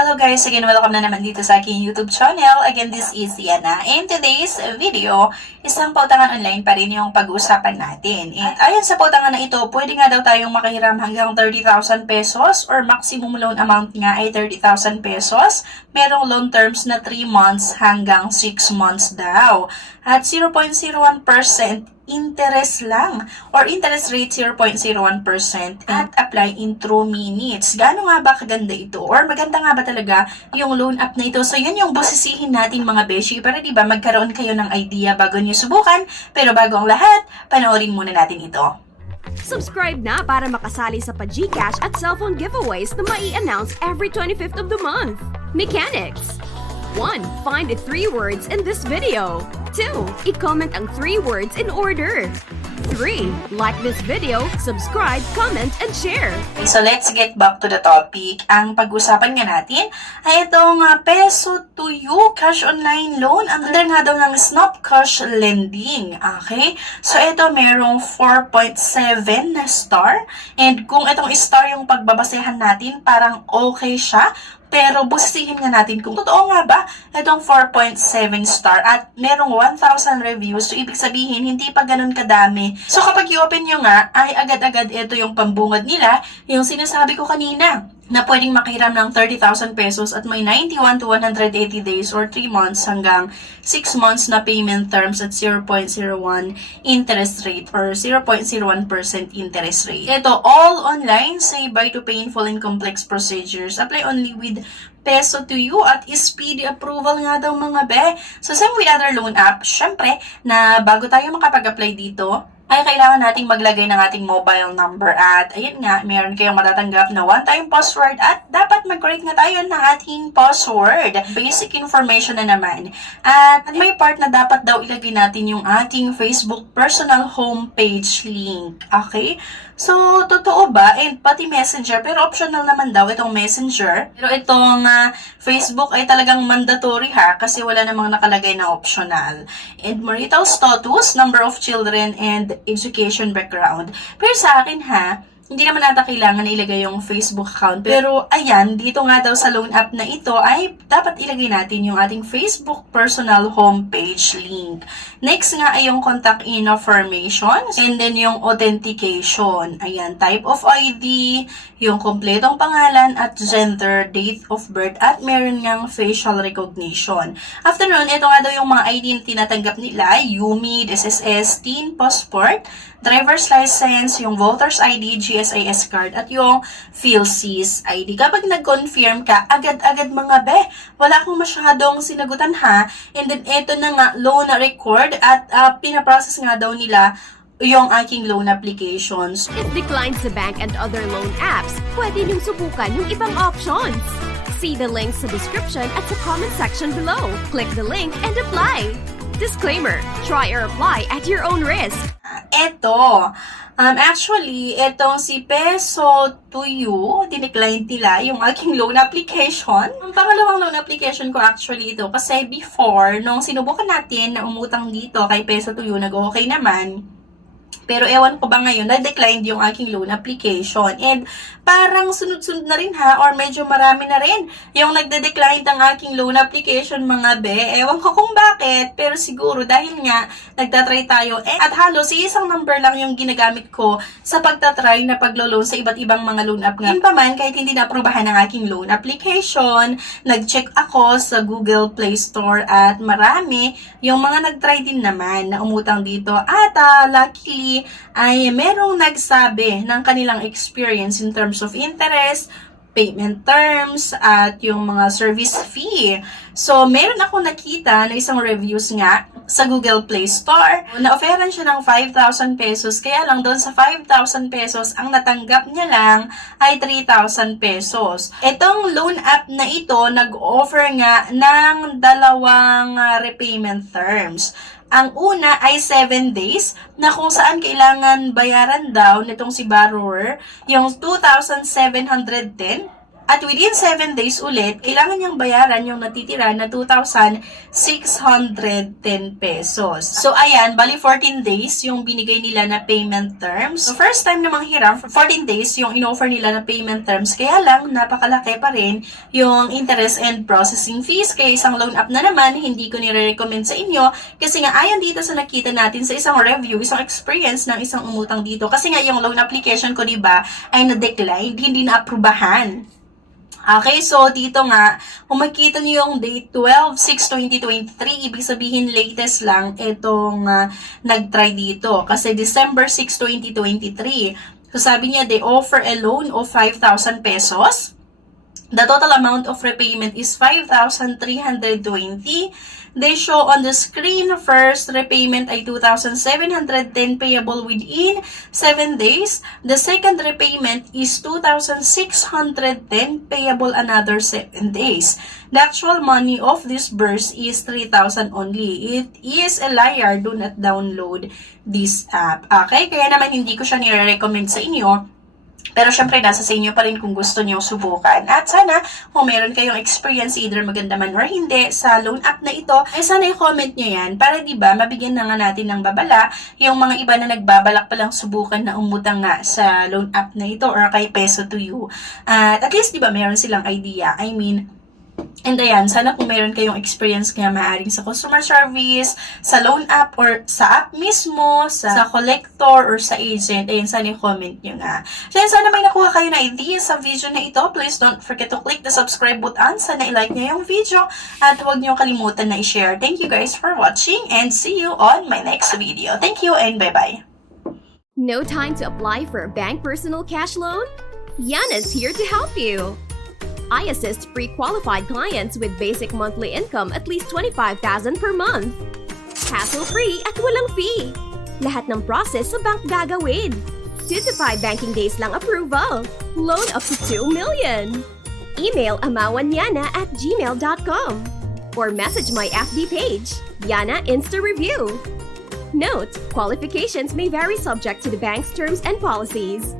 Hello guys, again welcome na naman dito sa aking YouTube channel. Again, this is Yana. In today's video, isang pautangan online pa rin yung pag-uusapan natin. And ayon sa pautangan na ito, pwede nga daw tayong makahiram hanggang 30,000 pesos or maximum loan amount nga ay 30,000 pesos. Merong loan terms na 3 months hanggang 6 months daw. At 0.01% interest lang or interest rate 0.01% at apply in 2 minutes. Gaano nga ba kaganda ito? Or maganda nga ba talaga yung loan app na ito? So yun yung busisihin natin mga beshi para diba magkaroon kayo ng idea bago nyo subukan. Pero bago ang lahat, panoorin muna natin ito. Subscribe na para makasali sa pa-GCash at cellphone giveaways na mai-announce every 25th of the month. Mechanics 1. Find the 3 words in this video. 2. I-comment ang 3 words in order. 3. Like this video, subscribe, comment, and share. Okay, so let's get back to the topic. Ang pag-usapan nga natin ay itong Peso to You Cash Online Loan. Under nga daw ng Snap Cash Lending. Okay? So ito merong 4.7 na star. And kung itong star yung pagbabasehan natin, parang okay siya. Pero busisihin nga natin kung totoo nga ba itong 4.7 star at merong 1,000 reviews. So, ibig sabihin, hindi pa ganun kadami. So, kapag i-open nyo nga, ay agad-agad ito yung pambungad nila, yung sinasabi ko kanina, na pwedeng makahiram ng 30,000 pesos at may 91 to 180 days or 3 months hanggang 6 months na payment terms at 0.01 interest rate or 0.01% interest rate. Ito, all online, say bye to painful and complex procedures. Apply only with Peso to You at speedy approval nga daw mga be. So, same with other loan app, syempre, na bago tayo makapag-apply dito, ay kailangan nating maglagay ng ating mobile number at ayun nga, meron kayong matatanggap na one-time password at dapat mag-create nga tayo ng ating password. Basic information na naman. At may part na dapat daw ilagay natin yung ating Facebook personal homepage link. Okay? So, totoo ba? And pati messenger, pero optional naman daw itong messenger. Pero itong Facebook ay talagang mandatory ha, kasi wala namang nakalagay na optional. And marital status, number of children, and education background. Pero sa akin ha, hindi naman nata kailangan ilagay yung Facebook account. Pero ayan, dito nga daw sa loan app na ito ay dapat ilagay natin yung ating Facebook personal homepage link. Next nga ay yung contact information and then yung authentication. Ayan, type of ID, yung kompletong pangalan at gender, date of birth at meron ngang facial recognition. After nun, ito nga daw yung mga ID na tinatanggap nila, UMID, SSS, teen passport, driver's license, yung voter's ID, GSIS card, at yung PhilSys ID. Kapag nag-confirm ka, agad-agad mga be, wala akong masyadong sinagutan ha. And then, ito na nga, loan record at pinaprocess nga daw nila yung aking loan applications. If declines the bank and other loan apps, pwede niyong subukan yung ibang options. See the links sa description at sa comment section below. Click the link and apply. Disclaimer, try or apply at your own risk. Actually, itong si Peso to You, dinecline nila yung aking loan application. Ang pangalawang loan application ko actually ito kasi before, nung sinubukan natin na umutang dito kay Peso to You, nag-okay naman. Pero ewan ko ba ngayon, na-declined yung aking loan application. And parang sunod-sunod na rin ha, or medyo marami na rin yung nagde-decline ng aking loan application mga be. Ewan ko kung bakit, pero siguro dahil nga nagtatry tayo. At halos isang number lang yung ginagamit ko sa pagtatry na paglo-loan sa iba't ibang mga loan app nga. Yun pa man, kahit hindi na-aprobahan ng aking loan application, nag-check ako sa Google Play Store at marami yung mga nag-try din naman na umutang dito. At luckily, ay merong nagsabi ng kanilang experience in terms of interest, payment terms, at yung mga service fee. So, meron ako nakita na isang reviews nga sa Google Play Store. Na-offeran siya ng 5,000 pesos. Kaya lang doon sa 5,000 pesos, ang natanggap niya lang ay 3,000 pesos. Itong loan app na ito, nag-offer nga ng dalawang repayment terms. Ang una ay 7 days na kung saan kailangan bayaran daw nitong si borrower yung 2,710 At within 7 days ulit, kailangan niyang bayaran yung natitira na 2,610 pesos. So, ayan, bali 14 days yung binigay nila na payment terms. So, first time namang hiram, 14 days yung in-offer nila na payment terms. Kaya lang, napakalaki pa rin yung interest and processing fees. Kaya isang loan app na naman, hindi ko nire-recommend sa inyo. Kasi nga, ayon dito sa nakita natin sa isang review, isang experience ng isang umutang dito. Kasi nga, yung loan application ko, diba, ay na-decline, hindi na-aprubahan. Okay, so dito nga, kung makikita nyo yung date 12/6/2023, ibig sabihin latest lang itong nag-try dito. Kasi December 6, 2023. So sabi niya, they offer a loan of 5,000 pesos. The total amount of repayment is 5,320. They show on the screen, first repayment ay 2,710 payable within 7 days. The second repayment is 2,610 payable another 7 days. The actual money of this burst is 3,000 only. It is a liar. Do not download this app. Okay? Kaya naman hindi ko siya nire-recommend sa inyo. Pero syempre, nasa sa inyo pa rin kung gusto niyo subukan. At sana, kung meron kayong experience, either maganda man or hindi, sa loan app na ito, ay sana i-comment nyo yan para diba, mabigyan na nga natin ng babala yung mga iba na nagbabalak palang subukan na umutang nga sa loan app na ito or kay Peso to You. At least diba, meron silang idea. I mean, and ayan, sana kung meron kayong experience kaya maaaring sa customer service, sa loan app, or sa app mismo, sa collector, or sa agent, ayan, sana i-comment nyo nga. So, sana may nakuha kayo na idea sa video na ito. Please don't forget to click the subscribe button. Sana i-like nyo yung video at huwag nyo kalimutan na i-share. Thank you guys for watching and see you on my next video. Thank you and bye-bye. No time to apply for a bank personal cash loan? Yana's here to help you. I assist pre-qualified clients with basic monthly income at least 25,000 per month. Hassle-free at walang fee. Lahat ng process sa bank gagawin. 2 to 5 banking days lang approval. Loan up to 2 million. Email amawanyana@gmail.com or message my FB page, Yana Insta Review. Note, qualifications may vary subject to the bank's terms and policies.